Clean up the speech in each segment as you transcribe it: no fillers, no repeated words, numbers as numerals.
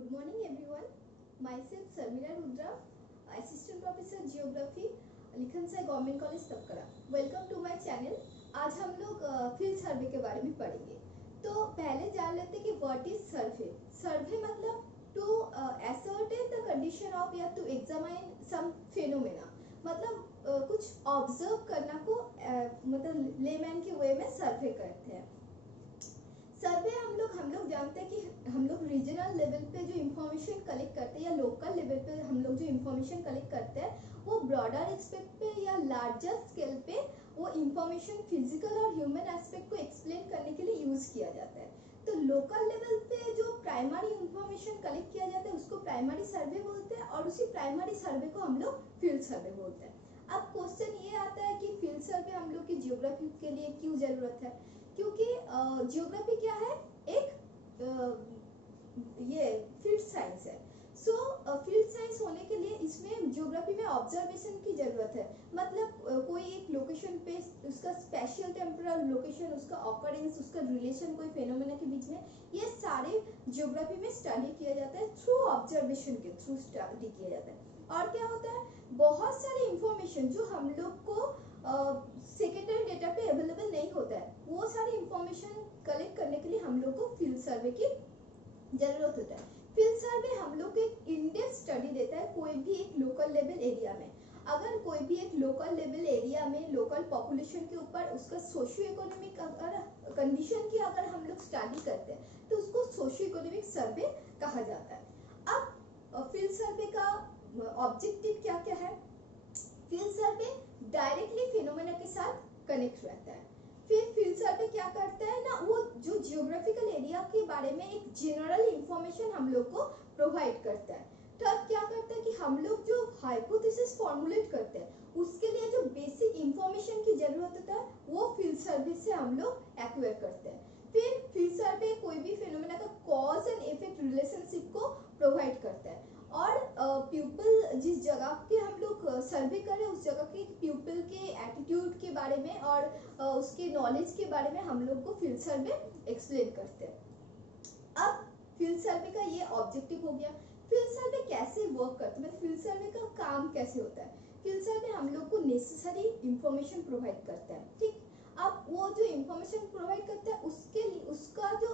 Good morning everyone. Myself Sarmira Rudra, Assistant Professor Geography, Likhansai government college Tapkara. Welcome to my channel. आज हम लोग field survey के बारे में पढ़ेंगे. तो पहले जान लेते हैं कि व्हाट इज सर्वे. सर्वे मतलब to ascertain the condition of या टू examine some phenomena. मतलब कुछ ऑब्जर्व करना को मतलब लेमैन के वे में सर्वे करते हैं. सर्वे हम लोग जानते हैं कि हम लोग रीजनल लेवल पे जो इंफॉर्मेशन कलेक्ट करते हैं या लोकल लेवल पे हम लोग जो इंफॉर्मेशन कलेक्ट करते हैं वो ब्रॉडर एस्पेक्ट पे या लार्जर स्केल पे वो इंफॉर्मेशन फिजिकल और ह्यूमन एस्पेक्ट को एक्सप्लेन करने के लिए यूज किया जाता है. तो लोकल लेवल पे जो प्राइमरी इंफॉर्मेशन कलेक्ट किया जाता है उसको प्राइमरी सर्वे बोलते हैं और उसी प्राइमरी सर्वे को हम लोग फील्ड सर्वे बोलते हैं. अब क्वेश्चन ये आता है कि फील्ड सर्वे हम लोग की जियोग्राफी के लिए क्यों जरूरत है. क्योंकि जियोग्राफी क्या है, एक ये फील्ड साइंस है. सो फील्ड साइंस होने के लिए इसमें जियोग्राफी में ऑब्जर्वेशन की जरूरत है. मतलब कोई एक लोकेशन पे उसका स्पेशल टेम्पोरल लोकेशन, उसका ऑकरेंस, उसका रिलेशन कोई फेनोमेना के बीच में, ये सारे जियोग्राफी में स्टडी किया जाता है. थ्रू ऑब्जर्वेशन के थ्रू स्टडी किया जाता है. और क्या होता है, बहुत सारे इंफॉर्मेशन जो हम लोग को सेकेंडरी डेटा पे अवेलेबल नहीं होता है, वो सारी इंफॉर्मेशन कलेक्ट करने के लिए हम लोग को फील्ड सर्वे की जरूरत होता है. फील्ड सर्वे हम लोग को एक इन डेप्थ स्टडी देता है कोई भी एक लोकल लेवल एरिया में. अगर कोई भी एक लोकल लेवल एरिया में लोकल पॉपुलेशन के ऊपर उसका सोशियो इकोनॉमिक अगर कंडीशन की अगर हम लोग स्टडी करते हैं तो उसको सोशियो इकोनॉमिक सर्वे कहा जाता है. अब फील्ड सर्वे का ऑब्जेक्टिव क्या क्या है. फील्ड सर्वे डायरेक्टली फिनोमेना के साथ कनेक्ट रहता है. फिर फील्ड सर्वे क्या करता है ना, वो जो जियोग्राफिकल एरिया के बारे में एक जनरल इंफॉर्मेशन हम लोग को प्रोवाइड करता है. तब क्या करता है कि हम लोग जो हाइपोथेसिस फॉर्मुलेट करते हैं उसके लिए जो बेसिक इंफॉर्मेशन की जरूरत होता है वो फील्ड सर्वे से हम लोग एक्वायर करते हैं. फिर फील्ड सर्वे कोई भी फिनोमेना का कॉज एंड इफेक्ट रिलेशनशिप को प्रोवाइड करता है. और पीपल जिस जगह के हम लोग सर्वे करें उस जगह के पीपल के एटीट्यूड के बारे में और उसके नॉलेज के बारे में हम लोग को फील्ड सर्वे एक्सप्लेन करते हैं. अब फील्ड सर्वे का ये ऑब्जेक्टिव हो गया. फील्ड सर्वे कैसे वर्क करता है, फील्ड सर्वे का काम कैसे होता है. फील्ड सर्वे हम लोग को नेसेसरी इंफॉर्मेशन प्रोवाइड करता है. ठीक, अब वो जो इंफॉर्मेशन प्रोवाइड करता है उसके लिए उसका जो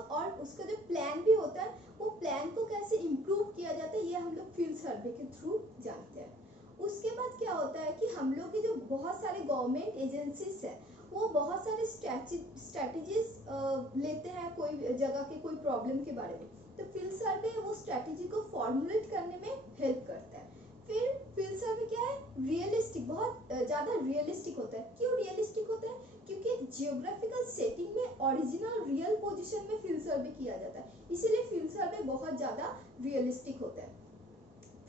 प्लान भी होता है वो प्लान को कैसे इम्प्रूव किया जाता है ये हम लोग फील्ड सर्वे के थ्रू जानते हैं. उसके बाद क्या होता है कि हम लोग के जो बहुत सारे गवर्नमेंट एजेंसीज है वो बहुत सारे स्ट्रैटेजीज लेते हैं कोई जगह के कोई प्रॉब्लम के बारे में. तो फील्ड सर्वे वो स्ट्रैटेजी को फॉर्मुलेट करने में हेल्प करता है. फिर फील्ड सर्वे क्या है, रियलिस्टिक, बहुत ज्यादा रियलिस्टिक होता है. क्यों रियलिस्टिक होता है, क्योंकि जियोग्राफिकल सेटिंग में ओरिजिनल रियल पोजीशन में फील्ड सर्वे किया जाता है, इसीलिए फील्ड सर्वे बहुत ज्यादा रियलिस्टिक होता है.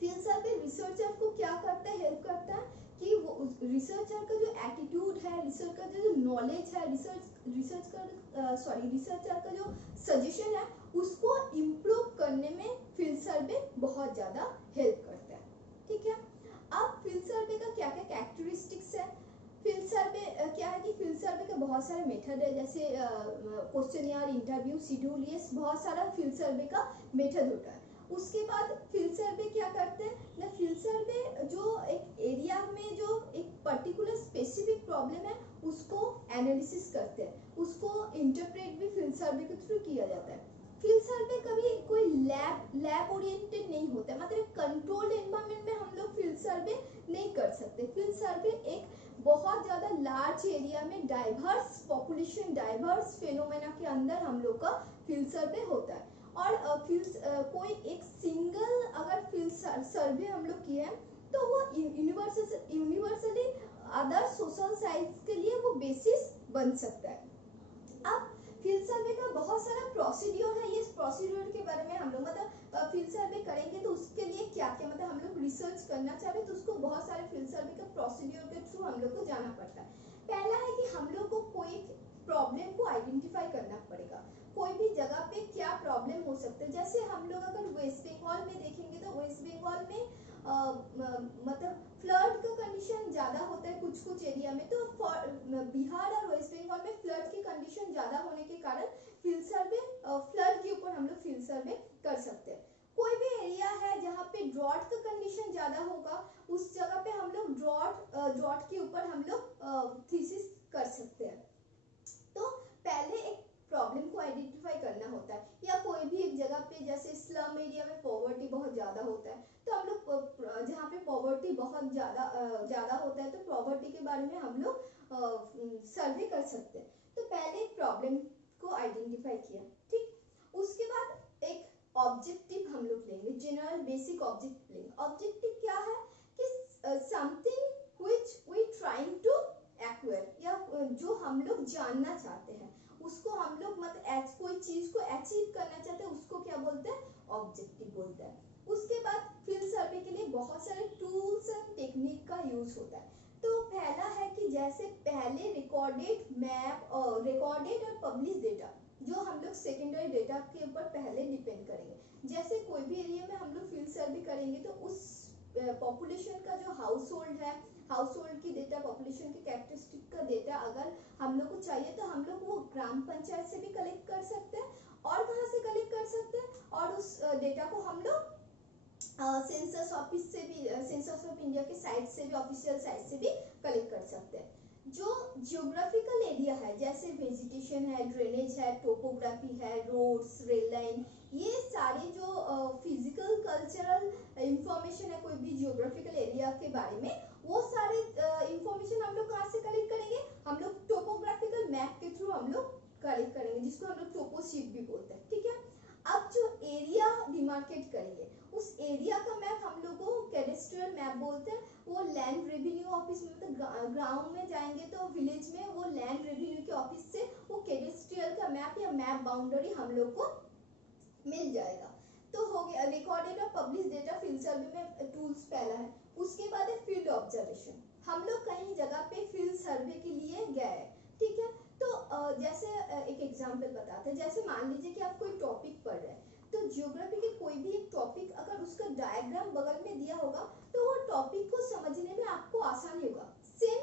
फील्ड सर्वे रिसर्चर को क्या करता है, हेल्प करता है कि वो रिसर्चर का जो एटीट्यूड है, रिसर्च का जो नॉलेज है, रिसर्चर का जो सजेशन है उसको इम्प्रूव करने में फील्ड सर्वे बहुत ज्यादा हेल्प करता है. ठीक है. अब फील्ड सर्वे का क्या क्या कैरेक्टरिस्टिक्स है. फील्ड सर्वे क्या है कि फील्ड सर्वे का बहुत सारे मेथड है, जैसे क्वेश्चनियर, इंटरव्यू, शेड्यूल, ये बहुत सारा फील्ड सर्वे का मेथड होता है. उसके बाद फील्ड सर्वे क्या करते हैं ना, फील्ड सर्वे जो एक एरिया में जो एक पर्टिकुलर स्पेसिफिक प्रॉब्लम है उसको एनालिसिस करते हैं, उसको इंटरप्रेट भी फील्ड सर्वे के थ्रू किया जाता है. फील्ड सर्वे कभी कोई लैब ओरिएंटेड नहीं होता है, मतलब कंट्रोल्ड एनवायरनमेंट में हम लोग फील्ड सर्वे नहीं कर सकते. फील्ड सर्वे एक बहुत ज्यादा लार्ज एरिया में डाइवर्स पॉपुलेशन, डाइवर्स फेनोमेना के अंदर हम लोग का फील्ड सर्वे होता है. और कोई एक सिंगल अगर फील्ड सर्वे हम लोग किए हैं तो वो यूनिवर्सली अदर सोशल साइंस के लिए वो बेसिस बन सकता है. अब फील्ड सर्वे का बहुत सारा प्रोसीड्योर है, ये प्रोसीड्योर के बारे में हम लोग मतलब फील्ड सर्वे करेंगे तो उसके लिए क्या क्या मतलब हम लोग रिसर्च करना चाह रहे हैं तो उसको बहुत सारे फील्ड सर्वे का प्रोसीड्योर के थ्रू हम लोग को जाना पड़ता है. पहला है कि हम लोग को कोई प्रॉब्लम को आइडेंटिफाई करना पड़ेगा, कोई भी जगह पे क्या प्रॉब्लम हो सकता है. जैसे हम लोग अगर वेस्ट बंगाल में देखेंगे तो वेस्ट बंगाल में मतलब फ्लड का कंडीशन ज्यादा होता है कुछ कुछ एरिया में. तो बिहार और वेस्ट बंगाल में फ्लड की कंडीशन ज्यादा होने के कारण फील्ड सर्वे फ्लड के ऊपर हम लोग फील्ड सर्वे कर सकते हैं. कोई भी जहाँ पे ड्रॉट का कंडीशन ज़्यादा होगा उस जगह पे हम लोग ड्रॉट के ऊपर हम लोग थीसिस कर सकते हैं। तो पहले एक प्रॉब्लम को आइडेंटिफाई करना होता है, या कोई भी एक जगह पे जैसे स्लम एरिया में पॉवर्टी बहुत ज़्यादा होता है, तो हम लोग जहाँ पे पॉवर्टी बहुत ज़्यादा होता है तो पॉवर्टी के बारे में हम लोग सर्वे कर सकते हैं। तो पहले प्रॉब्लम को आइडेंटिफाई किया, ठीक। उसके बाद एक ऑब्जेक्टिव हम लोग लेंगे, जनरल बेसिक ऑब्जेक्टिव लेंगे। ऑब्जेक्टिव क्या है कि something which we trying to acquire, या जो हम लोग जानना चाहते हैं उसको हम लोग मतलब कोई चीज को अचीव करना चाहते हैं उसको क्या बोलते हैं, ऑब्जेक्टिव बोलते हैं। उसके बाद फील्ड सर्वे के लिए बहुत सारे टूल्स एंड टेक्निक का यूज होता है। तो पहला है कि जैसे पहले रिकॉर्डेड मैप और रिकॉर्डेड और पब्लिश डेटा, जो हम लोग सेकेंडरी डेटा के ऊपर पहले डिपेंड करेंगे। जैसे कोई भी एरिया में हम लोग फील्ड सर्वे करेंगे तो उस पॉपुलेशन का जो हाउस होल्ड है, हाउस होल्ड की डेटा, पॉपुलेशन की कैरेक्टरिस्टिक का डेटा अगर हम लोग को चाहिए तो हम लोग वो ग्राम पंचायत से भी कलेक्ट कर सकते हैं। और कहाँ से कलेक्ट कर सकते हैं, और उस डेटा को हम लोग सेंसस ऑफिस से भी, सेंसस ऑफ इंडिया के साइट से भी, ऑफिशियल साइट से भी कलेक्ट कर सकते हैं। जो जियोग्राफिकल एरिया है जैसे वेजिटेशन है, ड्रेनेज है, टोपोग्राफी है, रोड्स, रेल लाइन, ये सारे जो फिजिकल कल्चरल इंफॉर्मेशन है कोई भी जियोग्राफिकल एरिया के बारे में, वो सारे इंफॉर्मेशन हम लोग कहाँ से कलेक्ट करेंगे, हम लोग टोपोग्राफिकल मैप के थ्रू हम लोग कलेक्ट करेंगे, जिसको हम लोग टोपोशीट भी बोलते हैं, ठीक है। अब जो एरिया डिमार्केट करेंगे उस एरिया का मैप हम लोग को कैडेस्ट्रियल मैप बोलते हैं। वो लैंड रेवेन्यू ऑफिस में, मतलब गांव में जाएंगे तो विलेज में वो लैंड रेवेन्यू के ऑफिस से वो कैडेस्ट्रियल का मैप या मैप बाउंड्री हम लोग को मिल जाएगा। तो हो गया रिकॉर्डेड और पब्लिश डेटा फील्ड सर्वे में टूल्स पहला है। उसके बाद है फील्ड ऑब्जर्वेशन। हम लोग कहीं जगह पे फील्ड सर्वे के लिए गए, ठीक है। तो जैसे एक एग्जांपल बताते हैं, जैसे मान लीजिए कि आप कोई टॉपिक पढ़ रहे हैं, तो जियोग्राफी के कोई भी एक टॉपिक अगर उसका डायग्राम बगल में दिया होगा तो वो टॉपिक को समझने में आपको आसानी होगा। सेम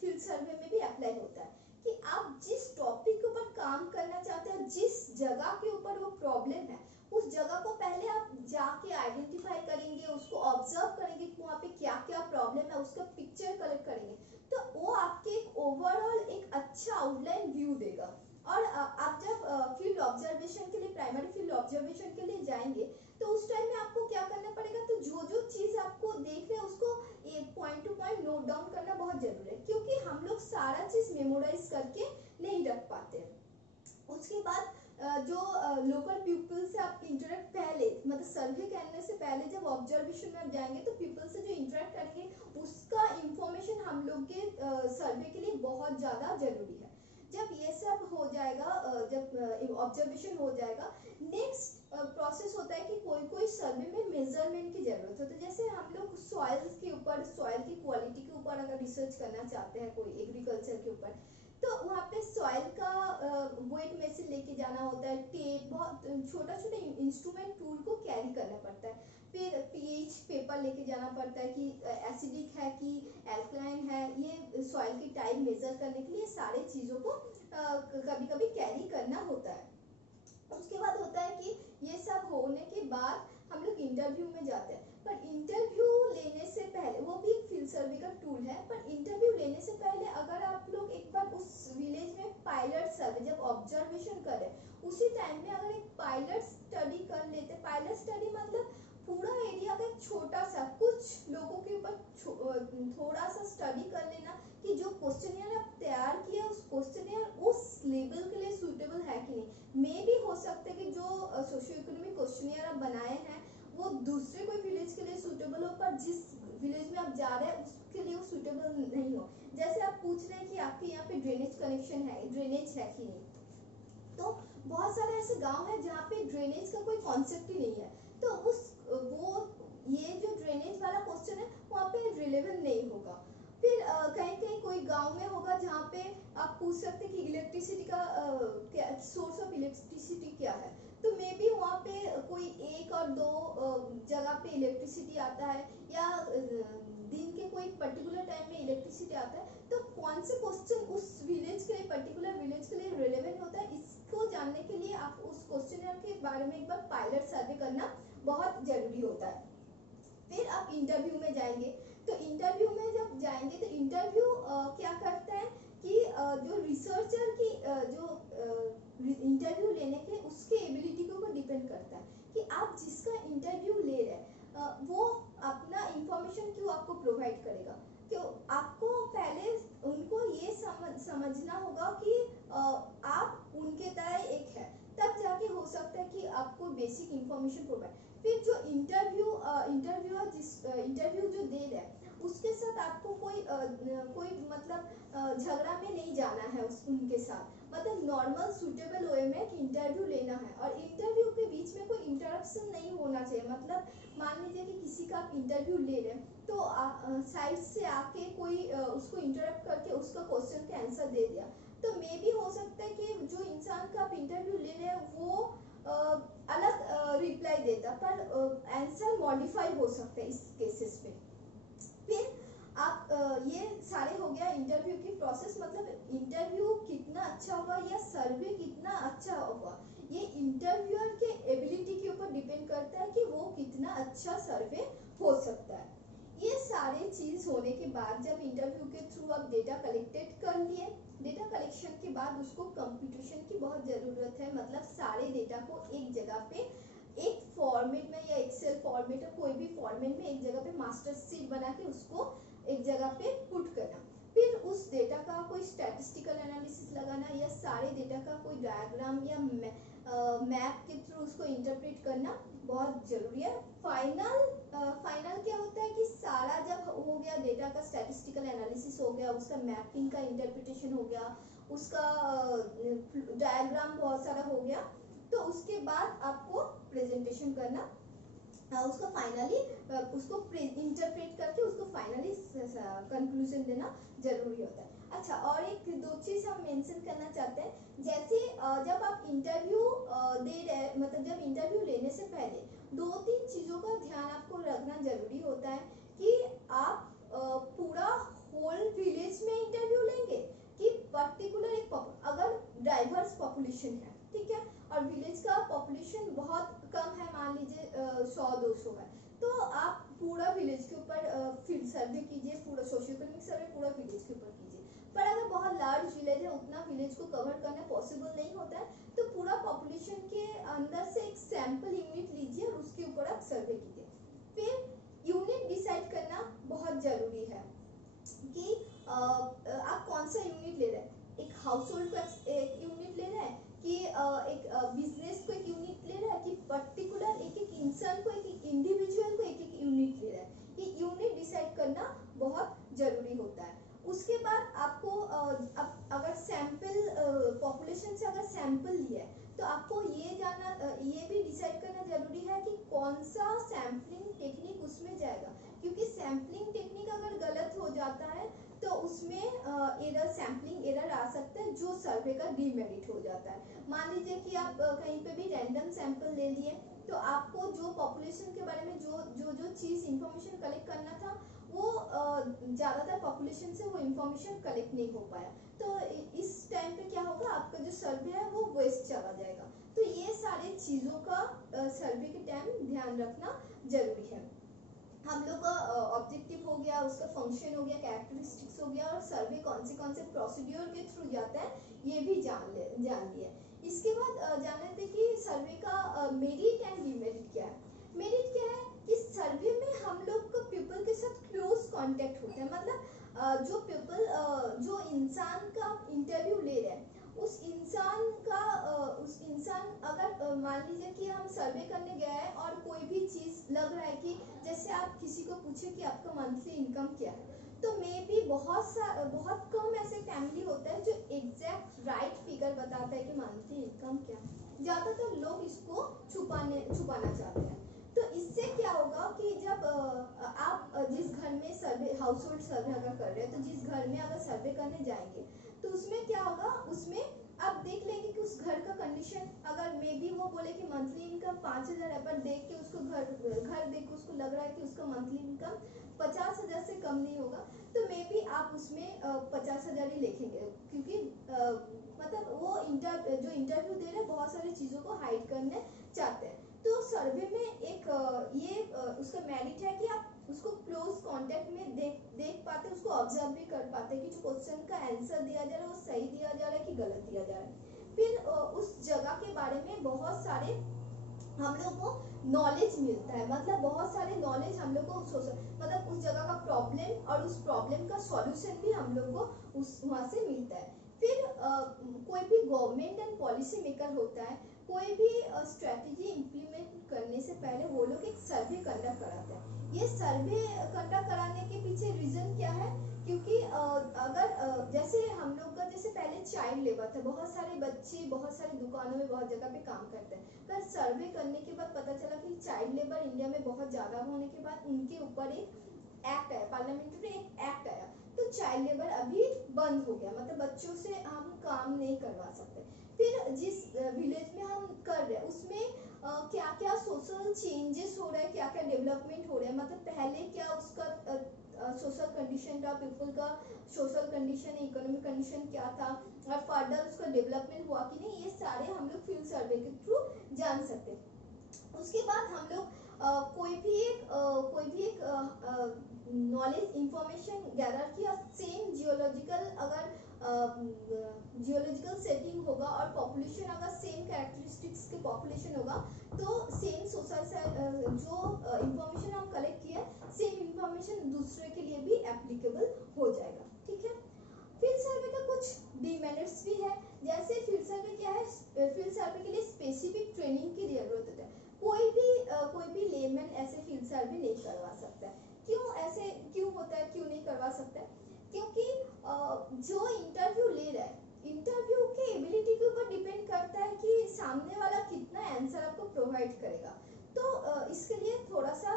फील्ड सर्वे में भी अप्लाई होता है कि आप जिस टॉपिक के ऊपर काम करना चाहते हैं, जिस जगह के ऊपर वो प्रॉब्लम है, उस जगह को पहले आप जाके आइडेंटिफाई करेंगे, उसको ऑब्जर्व करेंगे कि वहाँ पे क्या क्या प्रॉब्लम है, उसका पिक्चर कलेक्ट करेंगे, तो वो आपके एक ओवरऑल एक अच्छा आउटलाइन व्यू देगा। और आप जब फील्ड ऑब्जर्वेशन के लिए, प्राइमरी फील्ड ऑब्जर्वेशन के लिए जाएंगे तो उस टाइम में आपको क्या करना पड़ेगा, तो जो जो चीज आपको देख रहे हैं उसको एक point two point note down करना बहुत जरूरी है, क्योंकि हम लोग सारा चीज मेमोराइज करके नहीं रख पाते हैं। उसके बाद जो लोकल पीपल से आप इंटरेक्ट पहले, मतलब सर्वे करने से पहले जब ऑब्जर्वेशन में जाएंगे तो पीपल से जो इंटरेक्ट करेंगे उसका इंफॉर्मेशन हम लोग के सर्वे के लिए बहुत ज़्यादा जरूरी है। जब ये सब हो जाएगा, जब ऑब्जर्वेशन हो जाएगा, नेक्स्ट प्रोसेस होता है कि कोई कोई सर्वे में मेजरमेंट की जरूरत होती है। जैसे हम लोग सॉइल के ऊपर, सॉइल की क्वालिटी के ऊपर अगर रिसर्च करना चाहते हैं कोई एग्रीकल्चर के ऊपर, तो वहाँ पे सॉइल का वेट मशीन लेके जाना होता है, टेप, बहुत छोटा छोटा इंस्ट्रूमेंट टूल को कैरी करना पड़ता है। फिर पीएच पेपर लेके जाना पड़ता है कि एसिडिक है कि एल्कलाइन है, ये सॉइल की टाइप मेजर करने के लिए सारे चीज़ों को कभी कभी कैरी करना होता है। उसके बाद होता है कि ये सब होने के बाद हम लोग इंटरव्यू में जाते हैं, पर इंटरव्यू लेने से पहले, वो भी एक फील्ड सर्वे का टूल है, पर इंटरव्यू लेने से पहले अगर आप लोग एक बार उस विलेज में पायलट सर्वे, जब ऑब्जर्वेशन करें उसी टाइम में अगर एक पायलट स्टडी कर लेते, पायलट स्टडी मतलब पूरा एरिया का छोटा सा कुछ लोगों के ऊपर थोड़ा सा स्टडी कर लेना कि जो क्वेश्चनियर आप तैयार किया उस क्वेश्चनियर उस लेवल के लिए सूटेबल है कि नहीं। मे भी हो सकता है कि जो सोशियो इकोनॉमिक क्वेश्चनियर आप बनाए हैं वो दूसरे कोई विलेज के लिए सूटेबल हो, पर जिस विलेज में आप जा रहे हैं उसके लिए वो सूटेबल नहीं हो। जैसे आप पूछ रहे हैं कि आपके यहाँ पे ड्रेनेज कनेक्शन है, ड्रेनेज है कि नहीं, तो बहुत सारे ऐसे गांव हैं जहाँ पे ड्रेनेज का कोई कॉन्सेप्ट ही नहीं है, तो ये जो ड्रेनेज वाला क्वेश्चन है वहाँ पे रिलेवेंट नहीं होगा। फिर कहीं कहीं कोई गांव में होगा जहाँ पे आप पूछ सकते हैं कि इलेक्ट्रिसिटी का क्या सोर्स ऑफ इलेक्ट्रिसिटी क्या है, तो मे बी वहाँ पे कोई एक और दो जगह पे इलेक्ट्रिसिटी आता है, या दिन के कोई पर्टिकुलर टाइम में इलेक्ट्रिसिटी आता है, तो कौन से क्वेश्चन उस विलेज के लिए, पर्टिकुलर विलेज के लिए रिलेवेंट होता है, इस उसको जानने के लिए आप उस क्वेश्चनर के बारे में एक बार पायलट सर्वे करना बहुत जरूरी होता है। फिर आप इंटरव्यू में जाएंगे, तो इंटरव्यू में जब जाएंगे तो इंटरव्यू क्या करता है कि जो रिसर्चर की जो इंटरव्यू लेने के उसके एबिलिटी के ऊपर डिपेंड करता है कि आप जिसका इंटरव्यू ले रहे हैं वो अपना इंफॉर्मेशन क्यों आपको प्रोवाइड करेगा। क्यों आपको पहले उनको ये समझना होगा कि आप उनके तरह एक है, तब जाके हो सकता है कि आपको बेसिक इंफॉर्मेशन प्रोवाइड। फिर जो इंटरव्यूअर जिस इंटरव्यू जो दे रहा है उसके साथ आपको कोई मतलब झगड़ा में नहीं जाना है उनके साथ, मतलब नॉर्मल सूटेबल वे में कि इंटरव्यू लेना है और इंटरव्यू के बीच में कोई इंटरप्शन नहीं होना चाहिए। मतलब मान लीजिए कि किसी का आप इंटरव्यू ले रहे हैं तो साइड से आके कोई उसको इंटरप्ट करके उसका क्वेश्चन का आंसर दे दिया, तो मे भी हो सकता है कि जो इंसान का आप इंटरव्यू ले रहे हैं वो अलग रिप्लाई देता, पर आंसर मॉडिफाई हो सकता है इस केसेस में। फिर आप ये सारे हो गया इंटरव्यू की प्रोसेस, मतलब इंटरव्यू कितना अच्छा होगा या सर्वे कितना अच्छा होगा ये इंटरव्यूअर के एबिलिटी के ऊपर डिपेंड करता है कि वो कितना अच्छा सर्वे हो सकता है। ये सारे चीज होने के बाद जब इंटरव्यू के थ्रू आप डेटा कलेक्टेड कर लिए, डेटा कलेक्शन के बाद उसको कंप्यूटेशन की बहुत जरूरत है, मतलब सारे डेटा को एक जगह पे एक फॉर्मेट में या एक्सेल फॉर्मेट या कोई भी फॉर्मेट में एक जगह पे मास्टर शीट बना के उसको एक जगह पे पुट करना। फिर उस डेटा का कोई स्टैटिस्टिकल एनालिसिस लगाना या सारे डेटा का कोई डायग्राम या मैप के थ्रू उसको इंटरप्रेट करना बहुत जरूरी है। फाइनल क्या होता है कि सारा जब हो गया डेटा का स्टैटिस्टिकल एनालिसिस हो गया, उसका मैपिंग का इंटरप्रिटेशन हो गया, उसका डायग्राम बहुत सारा हो गया, तो उसके बाद आपको प्रेजेंटेशन करना, उसको फाइनली उसको इंटरप्रेट करके उसको फाइनली कंक्लूजन देना जरूरी होता है। अच्छा, और एक दो चीज हम मेंशन करना चाहते हैं, जैसे जब आप इंटरव्यू दे रहे, मतलब जब इंटरव्यू लेने से पहले दो तीन चीजों का ध्यान आपको रखना जरूरी होता है कि आप पूरा होल विलेज में इंटरव्यू लेंगे कि पर्टिकुलर एक अगर डाइवर्स पॉपुलेशन है, ठीक है, और विलेज का पॉपुलेशन बहुत कम है, मान लीजिए 100-200 है, तो आप पूरा विलेज के ऊपर फील्ड सर्वे कीजिए, पूरा सोशियोइकोनॉमिक सर्वे पूरा विलेज के ऊपर कीजिए। पर अगर बहुत लार्ज विलेज है, उतना विलेज को कवर करना पॉसिबल नहीं होता है, तो पूरा पॉपुलेशन के अंदर से एक सैंपल यूनिट लीजिए और उसके ऊपर आप सर्वे कीजिए। फिर यूनिट डिसाइड करना बहुत जरूरी है कि आप कौन सा यूनिट ले रहे हैं, एक हाउस होल्ड को एक यूनिट ले रहे हैं कि एक बिजनेस को एक यूनिट ले रहा है कि पर्टिकुलर एक एक इंसान को, एक एक इंडिविजुअल को एक एक यूनिट ले रहा है, ये यूनिट डिसाइड करना बहुत जरूरी होता है। उसके बाद आपको अगर सैंपल पॉपुलेशन से अगर सैंपल लिया है तो आपको ये भी डिसाइड करना जरूरी है कि कौन सा सैम्पलिंग टेक्निक उसमें जाएगा, क्योंकि सैम्पलिंग टेक्निक अगर गलत हो जाता है तो उसमें सैम्पलिंग एरर आ सकता है जो सर्वे का डीमेरिट हो जाता है। मान लीजिए कि आप कहीं पे भी रैंडम सैंपल ले लिए, तो आपको जो पॉपुलेशन के बारे में जो चीज इंफॉर्मेशन कलेक्ट करना था वो ज्यादातर पॉपुलेशन से वो इंफॉर्मेशन कलेक्ट नहीं हो पाया, तो इस टाइम पे क्या होगा, आपका जो सर्वे है वो वेस्ट चला जाएगा। तो ये सारे चीजों का सर्वे के टाइम ध्यान रखना जरूरी है। हम लोग का ऑब्जेक्टिव हो गया, उसका फंक्शन हो गया, कैरेक्टरिस्टिक्स हो गया, और सर्वे कौन से प्रोसीड्यूर के थ्रू जाता है ये भी जान लिया। इसके बाद जान लेते हैं कि सर्वे का मेरिट एंड डिमेरिट क्या है। मेरिट क्या है कि सर्वे में हम लोग को पीपल के साथ क्लोज कांटेक्ट होता है, मतलब जो पीपल जो इंसान का इंटरव्यू ले रहे हैं उस इंसान अगर मान लीजिए कि हम सर्वे करने गए हैं और कोई भी चीज लग रहा है कि जैसे आप किसी को पूछे कि आपका मंथली इनकम क्या है, तो मे बी बहुत कम ऐसे फैमिली होता है जो एग्जैक्ट राइट फिगर बताता है कि मंथली इनकम क्या है, ज्यादातर लोग इसको छुपाना चाहते हैं। तो इससे क्या होगा कि जब आप जिस घर में सर्वे हाउस होल्ड सर्वे अगर कर रहे हैं, तो जिस घर में अगर सर्वे करने जाएंगे तो उसमें क्या होगा, उसमें आप देख लेंगे कि उस घर का कंडीशन, अगर मे बी वो बोले कि मंथली इनकम 5000 है, पर देख के उसको घर देख के उसको लग रहा है कि उसका मंथली इनकम 50,000 से कम नहीं होगा, तो मे बी आप उसमें 50,000 ही लिखेंगे, क्योंकि मतलब वो जो इंटरव्यू दे रहे हैं बहुत सारी चीज़ों को हाइड करने चाहते हैं। तो सर्वे में एक उसका मेरिट है कि आप उसको क्लोज कांटेक्ट में देख पाते, उसको ऑब्जर्व भी कर पाते कि जो क्वेश्चन का आंसर दिया जा रहा है वो सही दिया जा रहा है कि गलत दिया जा रहा है। फिर उस जगह के बारे में बहुत सारे हम लोग को नॉलेज मिलता है, मतलब बहुत सारे नॉलेज हम लोग को मतलब उस जगह का प्रॉब्लम और उस प्रॉब्लम का सॉल्यूशन भी हम लोग को उस वहाँ से मिलता है। फिर कोई भी गवर्नमेंट एंड पॉलिसी मेकर होता है, कोई भी स्ट्रेटजी इम्प्लीमेंट करने से पहले वो लोग एक सर्वे कंडक्ट कराते हैं। ये सर्वे कंडक्ट कराने के पीछे रीजन क्या है? क्योंकि अगर जैसे हम लोग का जैसे पहले चाइल्ड लेबर था, बहुत सारे बच्चे बहुत सारी दुकानों में बहुत जगह पे काम करते हैं, पर सर्वे करने के बाद पता चला कि चाइल्ड लेबर इंडिया में बहुत ज्यादा होने के बाद उनके ऊपर एक एक्ट आया, पार्लियामेंट में एक एक्ट आया, तो चाइल्ड लेबर अभी बंद हो गया, मतलब बच्चों से हम काम नहीं करवा सकते। फिर जिस विलेज में हम कर रहे हैं उसमें क्या क्या सोशल चेंजेस हो रहे हैं, क्या क्या डेवलपमेंट हो रहे हैं, मतलब पहले क्या उसका सोशल कंडीशन था, पीपल का सोशल कंडीशन, इकोनॉमिक कंडीशन क्या था, और फर्दर उसका डेवलपमेंट हुआ कि नहीं, ये सारे हम लोग फील्ड सर्वे के थ्रू जान सकते हैं। उसके बाद हम लोग कोई भी एक नॉलेज इंफॉर्मेशन गैदर किया, सेम जियोलॉजिकल अगर जियोलॉजिकल सेटिंग होगा और पॉपुलेशन अगर सेम कैरेक्टरिस्टिक्स के पॉपुलेशन होगा तो सेम सोशल जो इंफॉर्मेशन हम कलेक्ट किया सेम इंफॉर्मेशन दूसरे के लिए भी एप्लीकेबल हो जाएगा, ठीक है। फील्ड सर्वे का कुछ डिमेरिट्स भी है, जैसे फील्ड सर्वे क्या है, फील्ड सर्वे के लिए स्पेसिफिक ट्रेनिंग की जरूरत होता है, कोई भी लेमैन ऐसे फील्ड सर्वे नहीं करवा सकता है। ऐसे क्यों होता है, क्यों नहीं करवा सकता है? क्योंकि जो इंटरव्यू ले रहा है, इंटरव्यू के एबिलिटी के ऊपर डिपेंड करता है कि सामने वाला कितना आंसर आपको प्रोवाइड करेगा। तो इसके लिए थोड़ा सा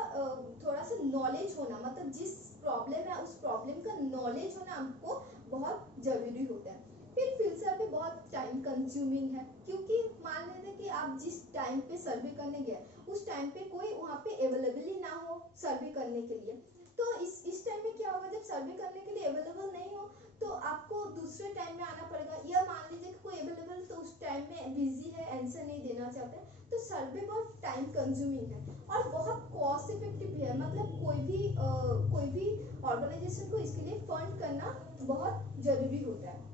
नॉलेज होना, मतलब जिस प्रॉब्लम है उस प्रॉब्लम का नॉलेज होना हमको बहुत जरूरी होता है। फिर फील्ड सर्वे बहुत टाइम कंज्यूमिंग है, क्योंकि मान लेते कि आप जिस टाइम पे सर्वे करने गए उस टाइम पे कोई वहाँ पे अवेलेबल ही ना हो सर्वे करने के लिए, तो इस टाइम में क्या होगा, जब सर्वे करने के लिए अवेलेबल नहीं हो तो आपको दूसरे टाइम में आना पड़ेगा, या मान लीजिए कि कोई अवेलेबल तो उस टाइम में बिजी है, आंसर नहीं देना चाहते, तो सर्वे बहुत टाइम कंज्यूमिंग है और बहुत कॉस्ट इफेक्टिव भी है, मतलब कोई भी ऑर्गेनाइजेशन को इसके लिए फंड करना बहुत जरूरी होता है।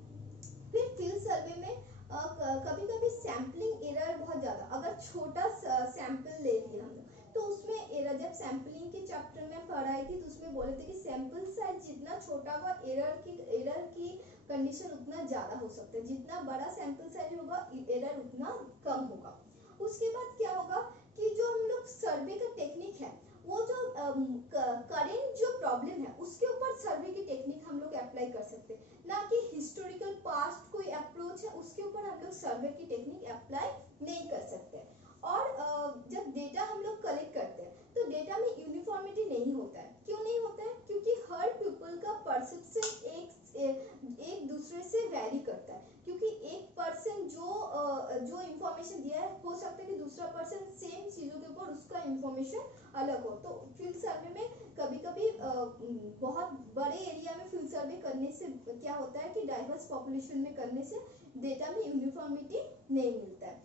फिर फील्ड सर्वे में कभी कभी सैम्पलिंग एरर बहुत ज्यादा, अगर छोटा सैंपल ले लिया हम लोग तो उसमें एरर, जब सैम्पलिंग के चैप्टर में पढ़ाई थी तो उसमें बोले थे कि सैंपल साइज जितना छोटा होगा एरर की कंडीशन उतना ज्यादा हो सकता है, जितना बड़ा सैंपल साइज होगा एरर उतना कम होगा। उसके बाद क्या होगा कि जो हम लोग सर्वे का टेक्निक है, वो जो करेंट जो प्रॉब्लम है उसके ऊपर सर्वे की टेक्निक हम लोग अप्लाई कर सकते हैं, ना कि हिस्टोरिकल पास्ट कोई अप्रोच है उसके ऊपर हम लोग सर्वे की टेक्निक अप्लाई नहीं कर सकते। और जब डेटा हम लोग कलेक्ट करते हैं तो डेटा में यूनिफॉर्मिटी नहीं होता है, क्यों नहीं होता है? क्योंकि हर पीपल का परसेप्शन एक दूसरे से वैरी करता है, क्योंकि एक पर्सन जो इंफॉर्मेशन दिया है हो सकता है कि दूसरा पर्सन सेम चीजों के ऊपर उसका इंफॉर्मेशन अलग हो। तो फील्ड सर्वे में कभी कभी बहुत बड़े एरिया में फील्ड सर्वे करने से क्या होता है कि डाइवर्स पॉपुलेशन में करने से डेटा में यूनिफॉर्मिटी नहीं मिलता है।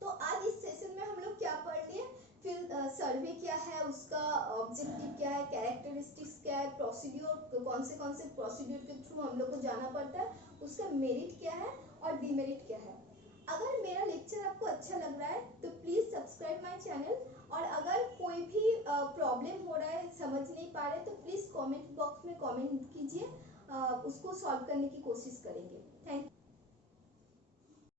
तो आज इस सेशन में हम लोग क्या पढ़ लिए, फील्ड सर्वे क्या है, उसका ऑब्जेक्टिव क्या है, कैरेक्टरिस्टिक्स क्या है, प्रोसीड्यूर कौन से प्रोसीड्यूर के थ्रू हम लोग को जाना पड़ता है, उसका मेरिट क्या है और डिमेरिट क्या है। अगर मेरा लेक्चर आपको अच्छा लग रहा है तो प्लीज सब्सक्राइब माय चैनल, और अगर कोई भी प्रॉब्लम हो रहा है, समझ नहीं पा रहे, तो प्लीज कमेंट बॉक्स में कमेंट कीजिए, उसको सॉल्व करने की कोशिश करेंगे। Thank you.